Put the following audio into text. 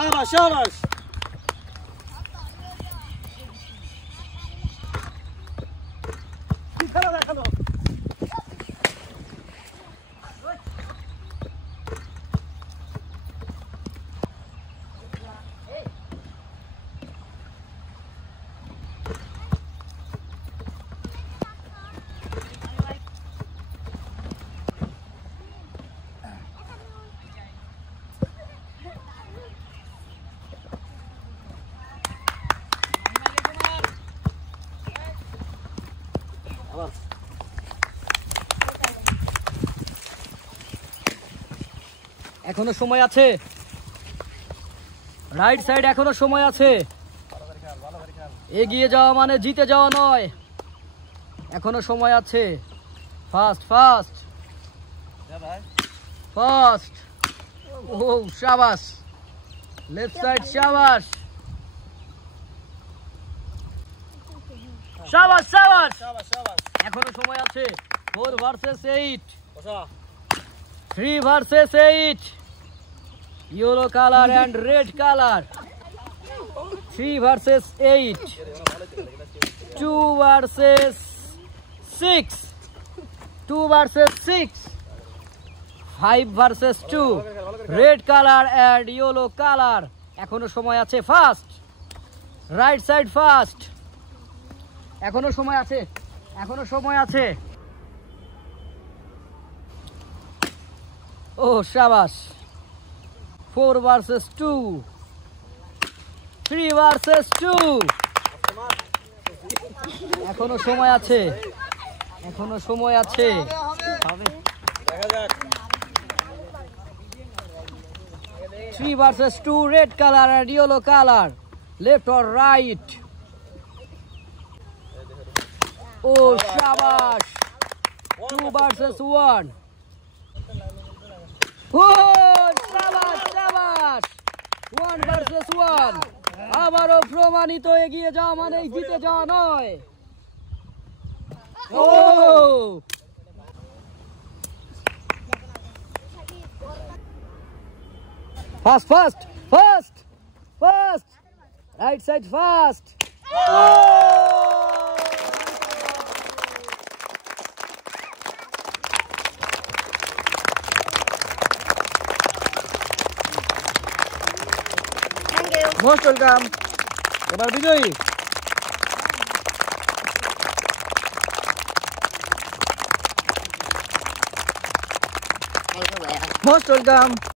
শাবাশ শাবাশ কি খেলা দেখালো এখনো সময় আছে, রাইট সাইড এখনো সময় আছে। এগিয়ে যাওয়া মানে জিতে যাওয়া নয়, এখনো সময় আছে। Fast fast fast. ও শাবাশ, লেফট সাইড শাবাশ শাবাশ শাবাশ। শাবাশ শাবাশ এখনো সময় আছে। 4 ভার্সেস 8, বসা 3 versus 8, yellow color and red color. 3 versus 8, 2 versus 6, 2 versus 6, 5 versus 2, red color and yellow color. এখনো সময় আছে। Fast, right side fast. এখনো সময় আছে, এখনো সময় আছে। ও শাবাশ। 4 versus 2, 3 versus 2। এখনো সময় আছে, এখনো সময় আছে। দেখা যাক 3 versus 2, red color and yellow color. Left or right? Oh shabash, 2 versus 1. Oh shabash shabash, 1 versus 1. আবারও প্রমাণিত, এগিয়ে যাওয়া মানে জিতে যাওয়া নয়। Oh fast fast fast fast, right side fast. Most welcome. এবার বিজয়ী। Most welcome.